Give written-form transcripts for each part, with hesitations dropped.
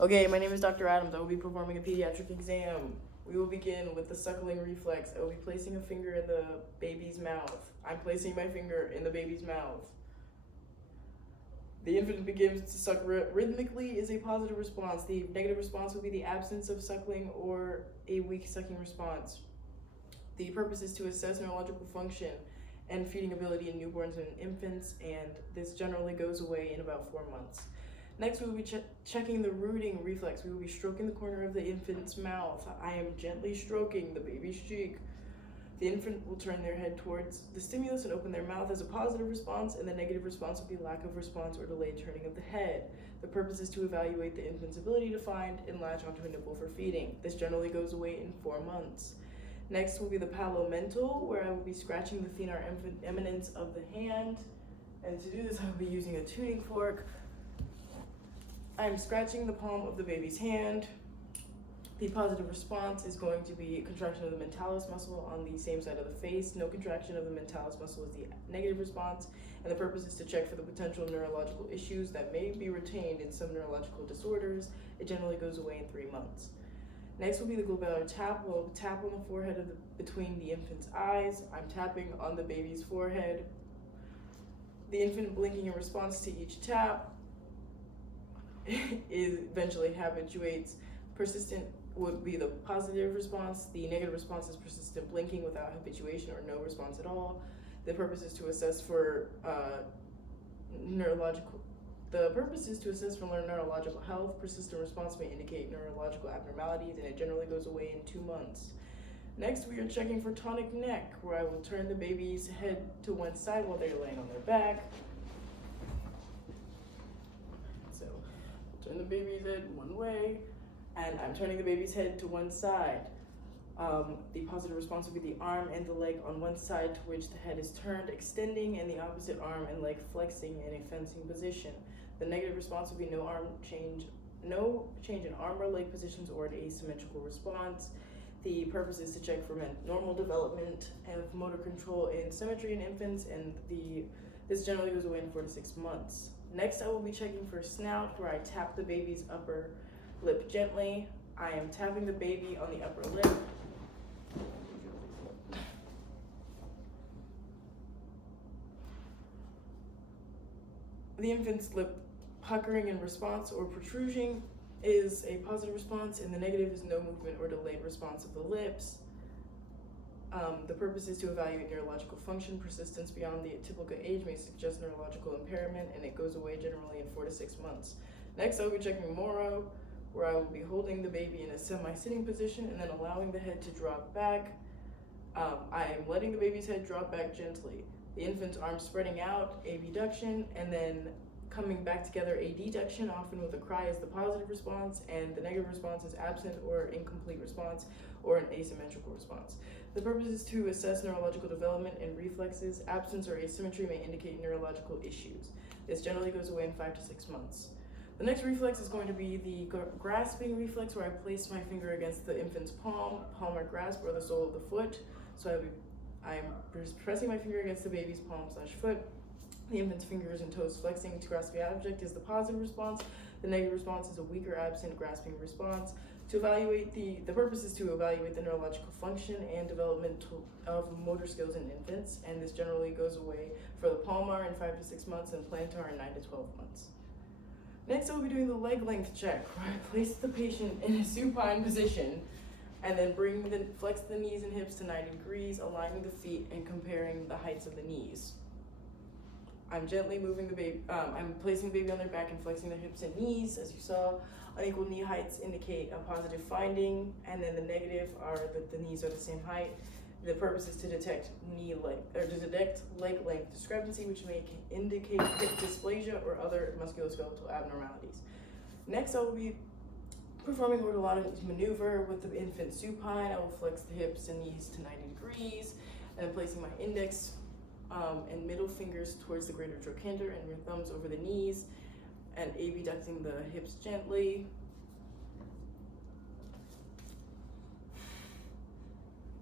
Okay, my name is Dr. Adams. I will be performing a pediatric exam. We will begin with the suckling reflex. I will be placing a finger in the baby's mouth. I'm placing my finger in the baby's mouth. The infant begins to suck rhythmically is a positive response. The negative response will be the absence of suckling or a weak sucking response. The purpose is to assess neurological function and feeding ability in newborns and infants, and this generally goes away in about 4 months. Next, we will be checking the rooting reflex. We will be stroking the corner of the infant's mouth. I am gently stroking the baby's cheek. The infant will turn their head towards the stimulus and open their mouth as a positive response, and the negative response will be lack of response or delayed turning of the head. The purpose is to evaluate the infant's ability to find and latch onto a nipple for feeding. This generally goes away in 4 months. Next will be the palomental, where I will be scratching the thenar eminence of the hand. And to do this, I will be using a tuning fork. I am scratching the palm of the baby's hand. The positive response is going to be contraction of the mentalis muscle on the same side of the face. No contraction of the mentalis muscle is the negative response. And the purpose is to check for the potential neurological issues that may be retained in some neurological disorders. It generally goes away in 3 months. Next will be the glabellar tap. We'll tap on the forehead between the infant's eyes. I'm tapping on the baby's forehead. The infant blinking in response to each tap eventually habituates. Persistent would be the positive response. The negative response is persistent blinking without habituation or no response at all. The purpose is to assess for neurological health. Persistent response may indicate neurological abnormalities, and it generally goes away in 2 months. Next, we are checking for tonic neck, where I will turn the baby's head to one side while they're laying on their back. So, turn the baby's head one way, and I'm turning the baby's head to one side. The positive response will be the arm and the leg on one side to which the head is turned, extending, and the opposite arm and leg flexing in a fencing position. The negative response will be no change in arm or leg positions or an asymmetrical response. The purpose is to check for normal development of motor control and symmetry in infants, and this generally goes away in 4 to 6 months. Next, I will be checking for snout, where I tap the baby's upper lip gently. I am tapping the baby on the upper lip. The infant's lip puckering in response or protrusion is a positive response, and the negative is no movement or delayed response of the lips. The purpose is to evaluate neurological function. Persistence beyond the typical age may suggest neurological impairment, and it goes away generally in 4 to 6 months. Next, I will be checking Moro, where I will be holding the baby in a semi-sitting position and then allowing the head to drop back. I am letting the baby's head drop back gently. The infant's arms spreading out, abduction, and then coming back together, a deduction, often with a cry, is the positive response, and the negative response is absent or incomplete response or an asymmetrical response. The purpose is to assess neurological development and reflexes. Absence or asymmetry may indicate neurological issues. This generally goes away in 5 to 6 months. The next reflex is going to be the grasping reflex, where I place my finger against the infant's palmar grasp, or the sole of the foot. So I'm pressing my finger against the baby's palm/foot. The infant's fingers and toes flexing to grasp the object is the positive response. The negative response is a weaker, absent grasping response. To evaluate the purpose is to evaluate the neurological function and development of motor skills in infants, and this generally goes away for the palmar in 5 to 6 months and plantar in 9 to 12 months. Next, I will be doing the leg length check, where I place the patient in a supine position and then flex the knees and hips to 90 degrees, aligning the feet and comparing the heights of the knees. I'm gently moving the baby, I'm placing the baby on their back and flexing their hips and knees. As you saw, unequal knee heights indicate a positive finding, and then the negative are that the knees are the same height. The purpose is to detect leg length discrepancy, which may indicate hip dysplasia or other musculoskeletal abnormalities. Next, I will be performing orthogonal maneuver with the infant supine. I will flex the hips and knees to 90 degrees, and then placing my index and middle fingers towards the greater trochanter and your thumbs over the knees, and abducting the hips gently.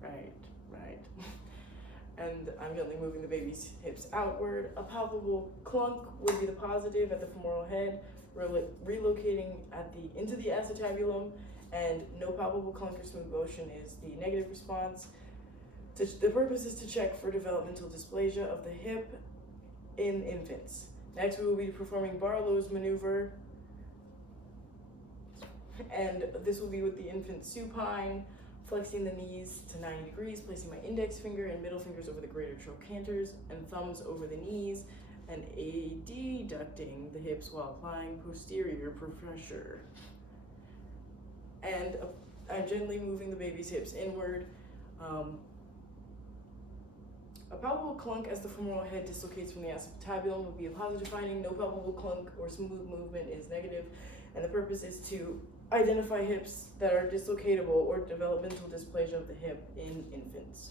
Right. And I'm gently moving the baby's hips outward. A palpable clunk would be the positive at the femoral head. relocating into the acetabulum, and no palpable clunk or smooth motion is the negative response. The purpose is to check for developmental dysplasia of the hip in infants. Next, we will be performing Barlow's maneuver, and this will be with the infant supine, flexing the knees to 90 degrees, placing my index finger and middle fingers over the greater trochanters and thumbs over the knees, and adducting the hips while applying posterior pressure. And gently moving the baby's hips inward. A palpable clunk as the femoral head dislocates from the acetabulum will be a positive finding. No palpable clunk or smooth movement is negative, and the purpose is to identify hips that are dislocatable or developmental dysplasia of the hip in infants.